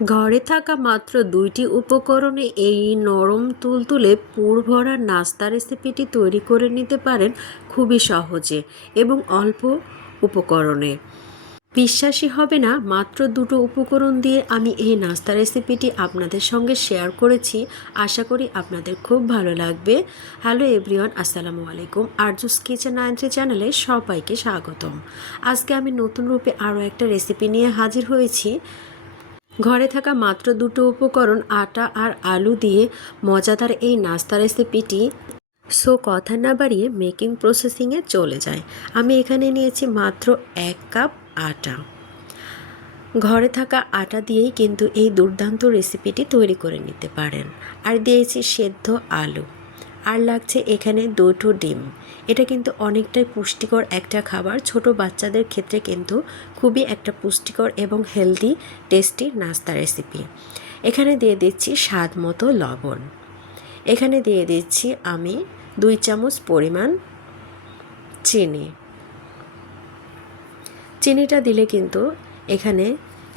ঘরে থাকা মাত্র ২টি উপকরণে এই নরম তুলতুলে পুর ভরা নাস্তা রেসিপিটি তৈরি করে নিতে পারেন খুবই সহজে এবং অল্প উপকরণে। বিশ্বাসই হবে না, মাত্র ২টো উপকরণ দিয়ে আমি এই নাস্তা রেসিপিটি আপনাদের সঙ্গে শেয়ার করেছি। আশা করি আপনাদের খুব ভালো লাগবে। হ্যালো এভরিওয়ান, আসসালামু আলাইকুম। আরজুস কিচেন 93 চ্যানেলে সবাইকে স্বাগতম। আজকে আমি নতুন রূপে আরও একটা রেসিপি নিয়ে হাজির হয়েছি। ঘরে থাকা মাত্র ২টো উপকরণ, আটা আর আলু দিয়ে মজাদার এই নাস্তা রেসিপিটি। সো কথা না বাড়িয়ে মেকিং প্রসেসিংয়ে চলে যায়। আমি এখানে নিয়েছি মাত্র ১ কাপ আটা। ঘরে থাকা আটা দিয়েই কিন্তু এই দুর্দান্ত রেসিপিটি তৈরি করে নিতে পারেন। আর দিয়েছি সেদ্ধ আলু, আর লাগছে এখানে 2টো ডিম। এটা কিন্তু অনেকটাই পুষ্টিকর একটা খাবার। ছোট বাচ্চাদের ক্ষেত্রে কিন্তু খুবই একটা পুষ্টিকর এবং হেলদি টেস্টি নাস্তা রেসিপি। এখানে দিয়ে দিচ্ছি স্বাদ মতো লবণ। এখানে দিয়ে দিচ্ছি আমি 2 চামচ পরিমাণ চিনি। চিনিটা দিলে কিন্তু এখানে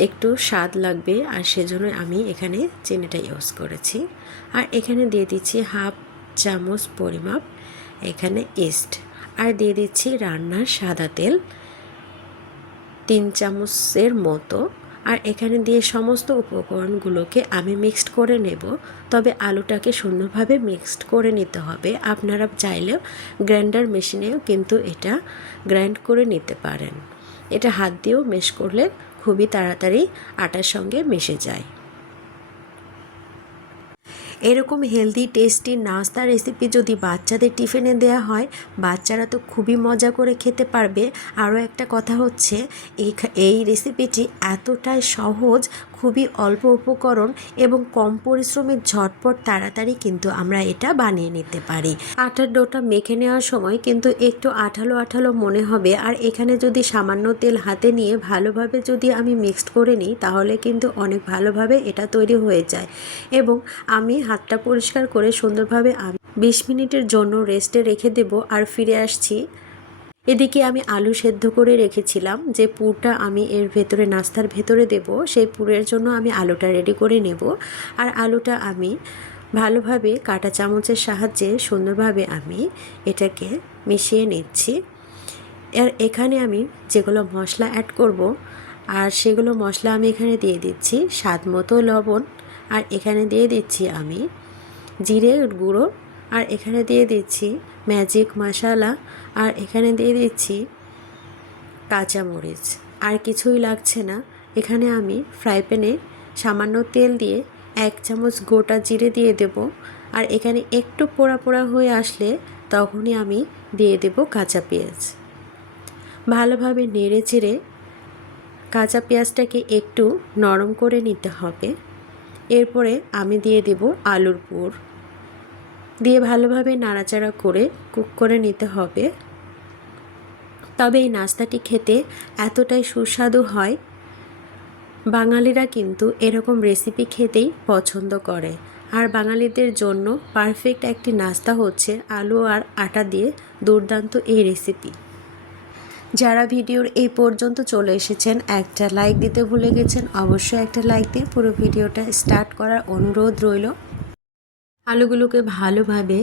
একটু স্বাদ লাগবে, আর সেজন্য আমি এখানে চিনিটা ইউজ করেছি। আর এখানে দিয়ে দিচ্ছি হাফ চামচ পরিমাপ এখানে ইস্ট, আর দিয়ে দিচ্ছি রান্নার সাদা তেল 3 চামচের মতো। আর এখানে দিয়ে সমস্ত উপকরণগুলোকে আমি মিক্সড করে নেব। তবে আলুটাকে সুন্দরভাবে মিক্সড করে নিতে হবে। আপনারা চাইলেও গ্রাইন্ডার মেশিনেও কিন্তু এটা গ্রাইন্ড করে নিতে পারেন। এটা হাত দিয়েও মেশ করলে খুবই তাড়াতাড়ি আটার সঙ্গে মিশে যায়। এরকম হেলদি টেস্টি নাস্তা রেসিপি যদি বাচ্চাদের টিফিনে দেওয়া হয়, বাচ্চারা তো খুবই মজা করে খেতে পারবে। আরও একটা কথা হচ্ছে, এই রেসিপিটি এতটাই সহজ, খুবই অল্প উপকরণ এবং কম পরিশ্রমে ঝটপট তাড়াতাড়ি কিন্তু আমরা এটা বানিয়ে নিতে পারি। আটার ডোটা মেখে নেওয়ার সময় কিন্তু একটু আঠালো আঠালো মনে হবে, আর এখানে যদি সামান্য তেল হাতে নিয়ে ভালোভাবে যদি আমি মিক্সড করে নিই, তাহলে কিন্তু অনেক ভালোভাবে এটা তৈরি হয়ে যায়। এবং আমি হাতটা পরিষ্কার করে সুন্দরভাবে 20 মিনিটের জন্য রেস্টে রেখে দেব, আর ফিরে আসছি। এদিকে আমি আলু সেদ্ধ করে রেখেছিলাম, যে পুরটা আমি এর ভেতরে নাস্তার ভেতরে দেব, সেই পুরের জন্য আমি আলুটা রেডি করে নেব। আর আলুটা আমি ভালোভাবে কাঁটা চামচের সাহায্যে সুন্দরভাবে আমি এটাকে মিশিয়ে নিচ্ছি। আর এখানে আমি যেগুলো মশলা অ্যাড করব, আর সেগুলো মশলা আমি এখানে দিয়ে দিচ্ছি স্বাদ মতো লবণ, আর এখানে দিয়ে দিচ্ছি আমি জিরে গুঁড়ো, আর এখানে দিয়ে দিচ্ছি ম্যাজিক মশলা, আর এখানে দিয়ে দিচ্ছি কাঁচামরিচ। আর কিছুই লাগছে না। এখানে আমি ফ্রাই প্যানে সামান্য তেল দিয়ে 1 চামচ গোটা জিরে দিয়ে দেব। আর এখানে একটু পোড়া পোড়া হয়ে আসলে তখনই আমি দিয়ে দেব কাঁচা পেঁয়াজ। ভালোভাবে নেড়ে চেড়ে কাঁচা পেঁয়াজটাকে একটু নরম করে নিতে হবে। এরপরে আমি দিয়ে দেব আলুর পুর, দিয়ে ভালোভাবে নাড়াচাড়া করে কুক করে নিতে হবে। তবে এই নাস্তাটি খেতে এতটাই সুস্বাদু হয়, বাঙালিরা কিন্তু এরকম রেসিপি খেতেই পছন্দ করে। আর বাঙালিদের জন্য পারফেক্ট একটি নাস্তা হচ্ছে আলু আর আটা দিয়ে দুর্দান্ত এই রেসিপি। যারা ভিডিওর এই পর্যন্ত চলে এসেছেন, একটা লাইক দিতে ভুলে গেছেন, অবশ্যই একটা লাইক দিয়ে পুরো ভিডিওটা স্টার্ট করার অনুরোধ রইল। আলুগুলোকে ভালোভাবে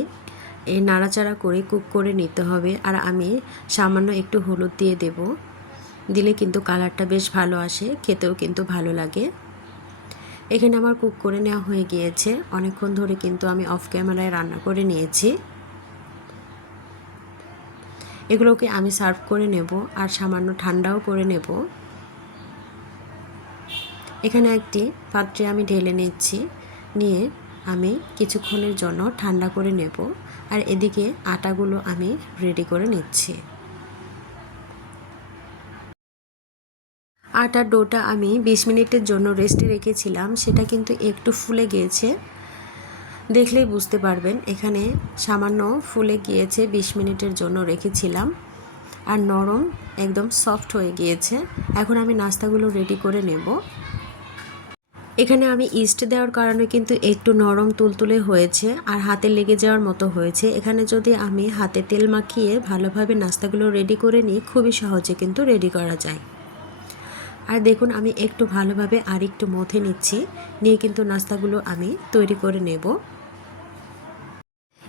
এই নাড়াচাড়া করে কুক করে নিতে হবে। আর আমি সামান্য একটু হলুদ দিয়ে দেব, দিলে কিন্তু কালারটা বেশ ভালো আসে, খেতেও কিন্তু ভালো লাগে। এখানে আমার কুক করে নেওয়া হয়ে গিয়েছে। অনেকক্ষণ ধরে কিন্তু আমি অফ ক্যামেরায় রান্না করে নিয়েছি। এগুলোকে আমি সার্ভ করে নেব, আর সামান্য ঠান্ডাও করে নেব। এখানে একটি পাত্রে আমি ঢেলে নিচ্ছি, নিয়ে আমি কিছুক্ষণের জন্য ঠান্ডা করে নেব। আর এদিকে আটাগুলো আমি রেডি করে নিচ্ছি। আটার ডোটা আমি 20 মিনিটের জন্য রেস্টে রেখেছিলাম, সেটা কিন্তু একটু ফুলে গিয়েছে, দেখলেই বুঝতে পারবেন। এখানে সামান্য ফুলে গিয়েছে, 20 মিনিটের জন্য রেখেছিলাম, আর নরম একদম সফট হয়ে গিয়েছে। এখন আমি নাস্তাগুলো রেডি করে নেব। এখানে আমি ইস্ট দেওয়ার কারণে কিন্তু একটু নরম তুলতুলে হয়েছে, আর হাতে লেগে যাওয়ার মতো হয়েছে। এখানে যদি আমি হাতে তেল মাখিয়ে ভালোভাবে নাস্তাগুলো রেডি করে নিই, খুবই সহজে কিন্তু রেডি করা যায়। আর দেখুন আমি একটু ভালোভাবে আর একটু মথে নিচ্ছি, নিয়ে কিন্তু নাস্তাগুলো আমি তৈরি করে নেব।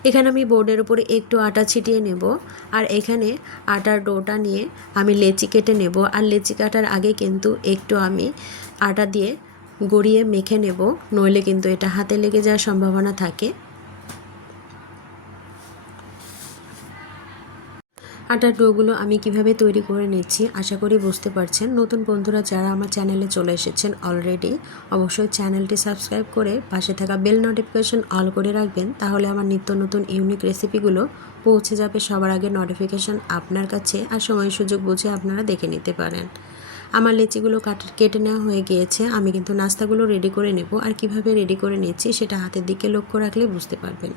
এখানে আমি বোর্ডের উপরে একটু আটা ছিটিয়ে নেব, আর এখানে আটার ডোটা নিয়ে আমি লেচি কেটে নেব। আর লেচি কাটার আগে কিন্তু একটু আমি আটা দিয়ে গড়িয়ে মেখে নেব, নইলে কিন্তু এটা হাতে লেগে যাওয়ার সম্ভাবনা থাকে। আটার ডোগুলো আমি কিভাবে তৈরি করে নিচ্ছি আশা করি বুঝতে পারছেন। নতুন বন্ধুরা যারা আমার চ্যানেলে চলে এসেছেন অলরেডি, অবশ্যই চ্যানেলটি সাবস্ক্রাইব করে পাশে থাকা বেল নোটিফিকেশন অল করে রাখবেন, তাহলে আমার নিত্য নতুন ইউনিক রেসিপিগুলো পৌঁছে যাবে সবার আগে নোটিফিকেশন আপনার কাছে, আর সময় সুযোগ বুঝে আপনারা দেখে নিতে পারেন। আমার লেচিগুলো কেটে নেওয়া হয়ে গিয়েছে, আমি কিন্তু নাস্তাগুলো রেডি করে নেব। আর কিভাবে রেডি করে নিচ্ছি সেটা হাতের দিকে লক্ষ্য রাখলে বুঝতে পারবেন।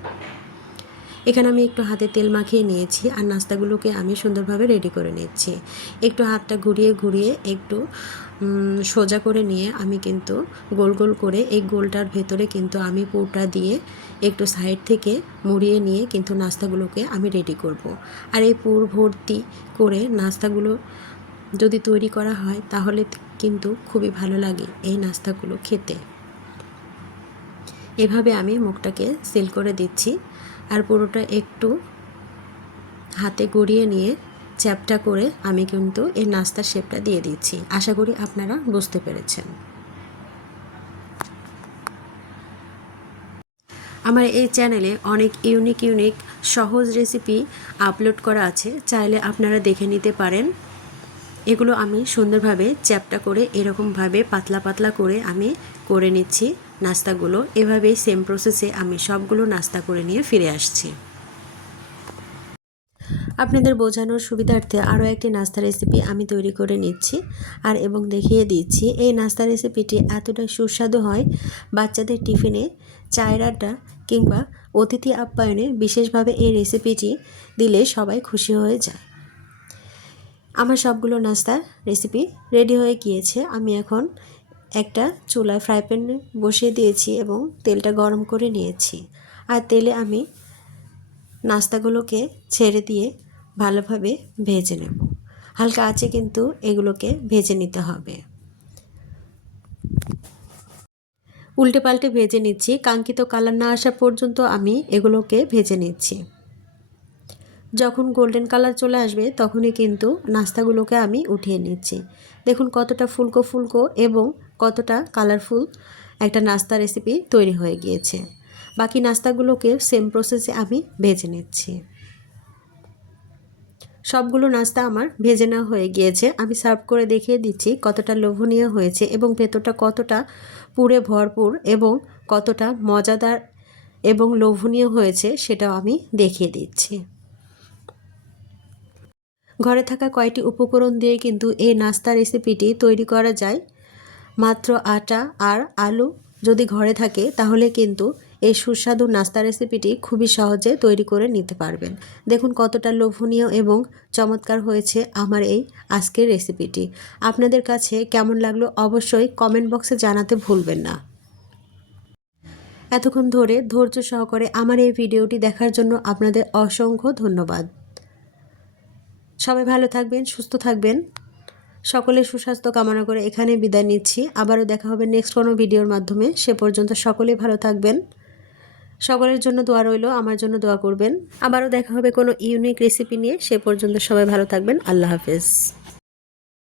এখানে আমি একটু হাতে তেল মাখিয়ে নিয়েছি, আর নাস্তাগুলোকে আমি সুন্দরভাবে রেডি করে নিচ্ছি। একটু হাতটা ঘুরিয়ে ঘুরিয়ে একটু সোজা করে নিয়ে আমি কিন্তু গোল গোল করে এই গোলটার ভেতরে কিন্তু আমি পুরটা দিয়ে একটু সাইড থেকে মুড়িয়ে নিয়ে কিন্তু নাস্তাগুলোকে আমি রেডি করব। আর এই পুর ভর্তি করে নাস্তাগুলো যদি তৈরি করা হয় তাহলে কিন্তু খুবই ভালো লাগে এই নাস্তাগুলো খেতে। এভাবে আমি মুখটাকে সিল করে দিচ্ছি, আর পুরোটা একটু হাতে গড়িয়ে নিয়ে চ্যাপটা করে আমি কিন্তু এই নাস্তার শেপটা দিয়ে দিচ্ছি। আশা করি আপনারা বুঝতে পেরেছেন। আমার এই চ্যানেলে অনেক ইউনিক সহজ রেসিপি আপলোড করা আছে, চাইলে আপনারা দেখে নিতে পারেন। এগুলো আমি সুন্দরভাবে চ্যাপটা করে এরকমভাবে পাতলা পাতলা করে আমি করে নিচ্ছি নাস্তাগুলো। এভাবেই সেম প্রসেসে আমি সবগুলো নাস্তা করে নিয়ে ফিরে আসছি। আপনাদের বোঝানোর সুবিধার্থে আরও একটি নাস্তা রেসিপি আমি তৈরি করে নিচ্ছি আর এবং দেখিয়ে দিচ্ছি। এই নাস্তা রেসিপিটি এতটা সুস্বাদু হয়, বাচ্চাদের টিফিনে, চায়ের আড্ডা কিংবা অতিথি আপ্যায়নে বিশেষভাবে এই রেসিপিটি দিলে সবাই খুশি হয়ে যায়। আমার সবগুলো নাস্তার রেসিপি রেডি হয়ে গিয়েছে। আমি এখন একটা চুলায় ফ্রাই প্যান বসিয়ে দিয়েছি এবং তেলটা গরম করে নিয়েছি। আর তেলে আমি নাস্তাগুলোকে ছেড়ে দিয়ে ভালোভাবে ভেজে নেব। হালকা আঁচে কিন্তু এগুলোকে ভেজে নিতে হবে। উল্টে পাল্টে ভেজে নিচ্ছি, কাঙ্ক্ষিত কালার না আসা পর্যন্ত আমি এগুলোকে ভেজে নিচ্ছি। যখন গোল্ডেন কালার চলে আসবে তখনই কিন্তু নাস্তাগুলোকে আমি উঠিয়ে নিচ্ছি। দেখুন কতটা ফুলকো ফুলকো এবং কতটা কালারফুল একটা নাস্তা রেসিপি তৈরি হয়ে গিয়েছে। বাকি নাস্তাগুলোকে সেম প্রসেসে আমি ভেজে নিচ্ছি। সবগুলো নাস্তা আমার ভেজে নেওয়া হয়ে গিয়েছে। আমি সার্ভ করে দেখিয়ে দিচ্ছি কতটা লোভনীয় হয়েছে এবং ভেতরটা কতটা পুরে ভরপুর এবং কতটা মজাদার এবং লোভনীয় হয়েছে সেটাও আমি দেখিয়ে দিচ্ছি। ঘরে থাকা কয়েকটি উপকরণ দিয়ে কিন্তু এই নাস্তা রেসিপিটি তৈরি করা যায়। মাত্র আটা আর আলু যদি ঘরে থাকে তাহলে কিন্তু এই সুস্বাদু নাস্তা রেসিপিটি খুবই সহজে তৈরি করে নিতে পারবেন। দেখুন কতটা লোভনীয় এবং চমৎকার হয়েছে আমার এই আজকের রেসিপিটি। আপনাদের কাছে কেমন লাগলো অবশ্যই কমেন্ট বক্সে জানাতে ভুলবেন না। এতক্ষণ ধরে ধৈর্য সহকারে আমার এই ভিডিওটি দেখার জন্য আপনাদের অসংখ্য ধন্যবাদ। সবাই ভালো থাকবেন, সুস্থ থাকবেন। সকলের সুস্বাস্থ্য কামনা করে এখানে বিদায় নিচ্ছি। আবারও দেখা হবে নেক্সট কোনো ভিডিওর মাধ্যমে। সে পর্যন্ত সকলেই ভালো থাকবেন। সকলের জন্য দোয়া রইল, আমার জন্য দোয়া করবেন। আবারও দেখা হবে কোনো ইউনিক রেসিপি নিয়ে। সে পর্যন্ত সবাই ভালো থাকবেন। আল্লাহ হাফেজ।